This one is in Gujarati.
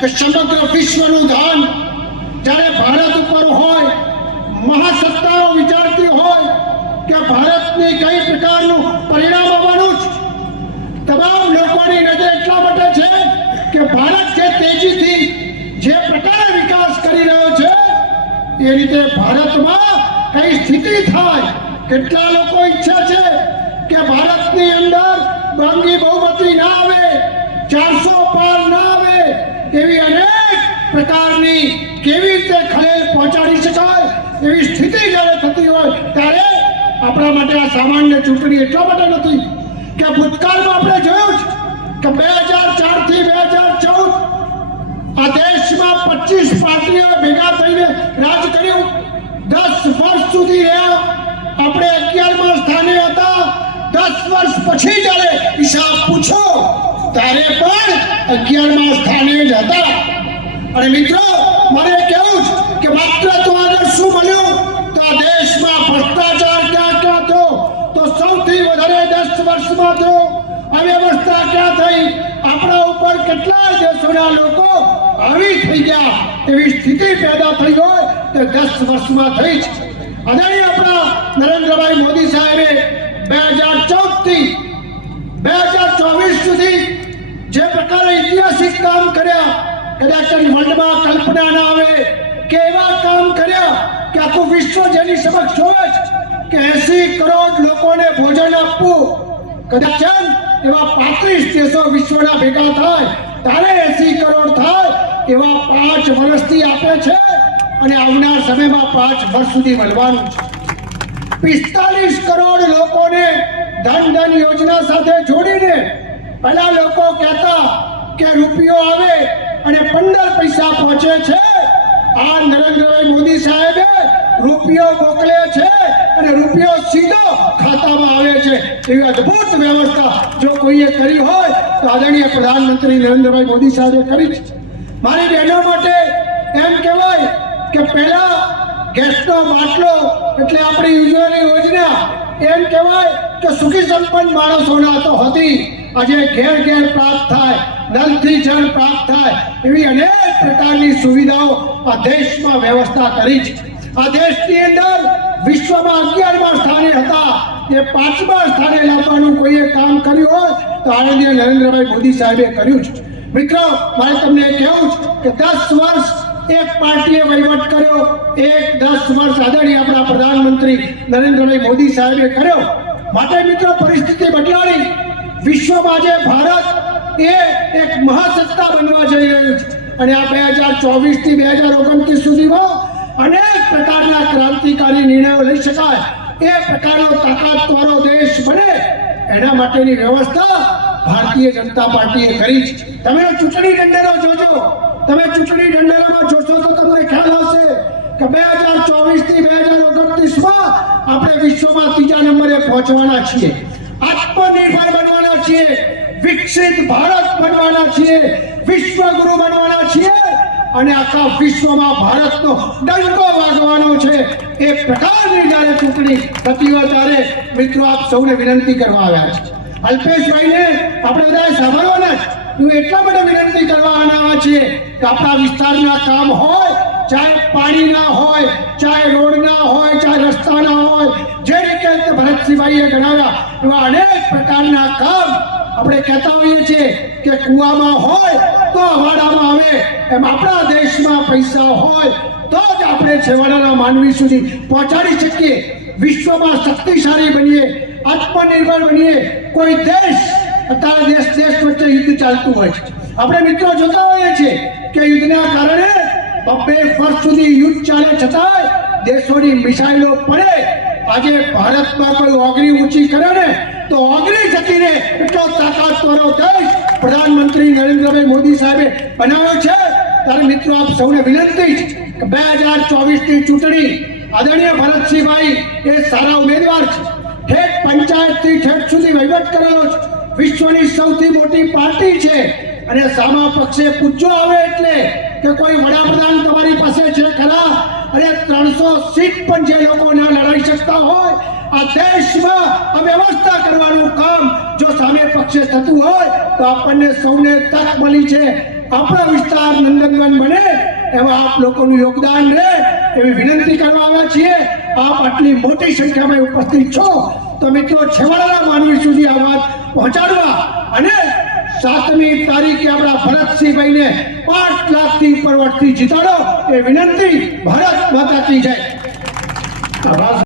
કે સમગ્ર વિશ્વનું ધ્યાન જ્યારે ભારત ઉપર હોય, મહાસત્તાઓ વિચારતી હોય કે ભારતની કઈ પ્રકારનું પરિણામ આવવાનું છે તમામ લોકોની નજર એટલા માટે છે કે ભારત જે તેજીથી જે પ્રકારે વિકાસ કરી રહ્યો છે, એ રીતે ભારતમાં કઈ સ્થિતિ થાય, કેટલા લોકો ઈચ્છે છે કે ભારતની અંદર બંગી બહુમતી ના આવે, ચારસો પાર ના આવે એવી અનેક પ્રકારની કેવી રીતે ખલેલ પહોંચાડી શકાય એવી સ્થિતિ જ્યારે થતી હોય ત્યારે આપણા માટે આ સામાન્ય ચૂંટણી એટલા માટે નથી કે ભૂતકાળમાં આપણે જોયું છે કે બે હજાર ચારથી બે હજાર ચૌદ આ દેશમાં પચીસ પાર્ટીઓ ભેગા થઈને રાજ કર્યું. દસ વર્ષ સુધી રહ્યા. આપણે અગિયારમાં સ્થાને હતા. દસ વર્ષ પછી જ્યારે હિસાબ પૂછો, ત્યારે પણ અગિયારમાં સ્થાને જ હતા. અને મિત્રો, મારે કેવું છે કે માત્ર તો આગળ શું મળ્યું? તો આ દેશમાં ભ્રષ્ટાચાર ક્યાં ક્યાં થયો? તો સૌથી વધારે દસ વર્ષમાં થયો. અવ્યવસ્થા ક્યાં થઈ? આપણા ઉપર કેટલાય દેશોના લોકો આવી થઈ ગયા. એવી સ્થિતિ પેદા થઈ હોય તે દસ વર્ષમાં થઈ છે અને આપણા નરેન્દ્રભાઈ મોદી સાહેબે બે હજાર ચૌદથી બે હજાર ચોવીસ સુધી જે પ્રકારે ઐતિહાસિક કામ કર્યા, કદાચ મનમાં કલ્પના ના આવે કે એવા કામ કર્યા કે આખું વિશ્વ જેની સમક્ષ જોવે કે એસી કરોડ લોકોને ભોજન આપવું. કદાચ એવા પાંત્રીસ દેશો વિશ્વના ભેગા થાય, ત્યારે એસી કરોડ થાય એવા પાંચ વર્ષથી આપે છે અને આવનાર સમયમાં પાંચ વર્ષ સુધી મળવાનું છે. પિસ્તાલીસ કરોડ લોકોને ધન ધન યોજના સાથે જોડીને પહેલા લોકો કહેતા કે રૂપિયો આવે અને પંદર પૈસા પહોંચે છે. આ નરેન્દ્રભાઈ મોદી સાહેબે રૂપિયો મોકલે છે અને રૂપિયો સીધો ખાતામાં આવે છે. એવી અદ્ભુત વ્યવસ્થા જો કોઈએ કરી હોય, તો આદરણીય પ્રધાનમંત્રી નરેન્દ્રભાઈ મોદી સાહેબે કરી છે. મારી બહેનો માટે એમ કહેવાય કે પહેલા ગેસનો બાટલો એટલે આપણી યુઝવાની યોજના એમ કહેવાય કે સુખી સંપન્ન માણસોના તો હતી. આજે ઘેર ઘેર પ્રાપ્ત થાય, નલથી જળ પ્રાપ્ત થાય, એવી અનેક પ્રકારની સુવિધાઓ આ દેશમાં વ્યવસ્થા કરી છે. આ દેશની અંદર વિશ્વમાં અગિયારમા સ્થાને હતા. એ પાંચમા સ્થાને લાવવાનું કોઈએ કામ કર્યું હોય, તો આનંદીય નરેન્દ્રભાઈ મોદી સાહેબે કર્યું છે. મિત્રો, મારે તમને કહેવું છે કે દસ વર્ષ એક પાર્ટીએ વહીવટ કર્યો, એક દસ વર્ષ આદરણીય આપણા પ્રધાનમંત્રી નરેન્દ્રભાઈ મોદી સાહેબે કર્યો. માટે મિત્રો પરિસ્થિતિ બદલાડી વિશ્વમાં જે ભારત એ એક મહાસત્તા બનવા જઈ રહ્યું છે. અને આ બે હજાર ચોવીસથી બે હજાર ઓગણત્રીસ સુધીમાં અનેક પ્રકારના ક્રાંતિકારી નિર્ણયો લઈ શકાય. એ પ્રકારનો તાકાતવાળો દેશ બને, એના માટેની વ્યવસ્થા ભારતીય જનતા પાર્ટીએ કરી છે. તમે ચૂંટણી ઢંઢેરો જોજો. તમે ચૂંટણી ઢંઢેરામાં જોશો તો તમને ખ્યાલ આવશે કે બે હજાર ચોવીસથી બે હજાર ઓગણત્રીસમાં આપણે વિશ્વમાં ત્રીજા નંબરે પહોંચવાના છીએ. છીએ. વિકસિત ભારત બનવાના છીએ. વિશ્વગુરુ બનવાના છીએ. અને આખા વિશ્વમાં ભારતનો ડંકો વાગવાનો છે. એ પ્રકારની જ્યારે ચૂંટણી થતી હોય ત્યારે મિત્રો આપ સૌને વિનંતી કરવા આવ્યા છે. અલ્પેશભાઈને આપણે બધાએ સાંભળવાના જ હું એટલા માટે વિનંતી કરવા આવ્યા છીએ કે આપણા વિસ્તારના કામ હોય, ચાહે પાણીના હોય, ચાહે રોડના હોય, ચાહે રસ્તાના રીતે ગણાવ્યા એવા અનેક પ્રકારના કામ આપણે કહેતા હોઈએ છીએ કે કુવામાં હોય તો અવાડામાં આવે. એમ આપણા દેશમાં પૈસા હોય તો જ આપણે છેવાડાના માનવી સુધી પહોંચાડી શકીએ. વિશ્વમાં શક્તિશાળી બનીએ, આત્મનિર્ભર બનીએ. કોઈ દેશ અત્યારે દેશ દેશ વચ્ચે યુદ્ધ ચાલતું હોય છે. આપણે મિત્રો જોતા હોઈએ છીએ કે યુદ્ધના કારણે બબ્બે વર્ષ સુધી યુદ્ધ ચાલે છતાંય દેશોની મિસાઇલો પડે. આજે ભારતમાં કોઈ ઓગળી ઊંચી કરે ને, તો ઓગળી જતી રહે એટલો તાકાતવાળો દેશ પ્રધાનમંત્રી નરેન્દ્રભાઈ મોદી સાહેબે બનાવ્યો છે. ત્યારે મિત્રો, આપ સૌને વિનંતી છે કે બે હજાર ચોવીસની ચૂંટણી આદરણીય ભરતસિંહભાઈ એ સારા ઉમેદવાર છે. ઠેઠ પંચાયતથી ઠેઠ સુધી વહીવટ કરેલો છે. વિશ્વની સૌથી મોટી પાર્ટી છે. અને સામા પક્ષે પૂછજો આવે એટલે કે કોઈ વડાપ્રધાન તમારી પાસે છે ખરા અને ત્રણસો સીટ પણ જે લોકોને લડાઈ શકતા હોય, આ દેશમાં અવ્યવસ્થા કરવાનું કામ જો સામે પક્ષે થતું હોય, તો આપણને સૌને તક મળી છે. આપણો વિસ્તાર નંદનવન બને એવા આપ લોકોનું યોગદાન રહે, એવી વિનંતી કરવા આવ્યા છીએ. આપ આટલી મોટી સંખ્યામાં ઉપસ્થિત છો. તો મિત્રો, છેવાડાના માનવી સુધી આ વાત પહોંચાડવા સાતમી તારીખે આપણા ભરતસિંહભાઈને પાંચ લાખથી પરવટથી જીતાડો એ વિનંતી ભારત માતાજી જાય.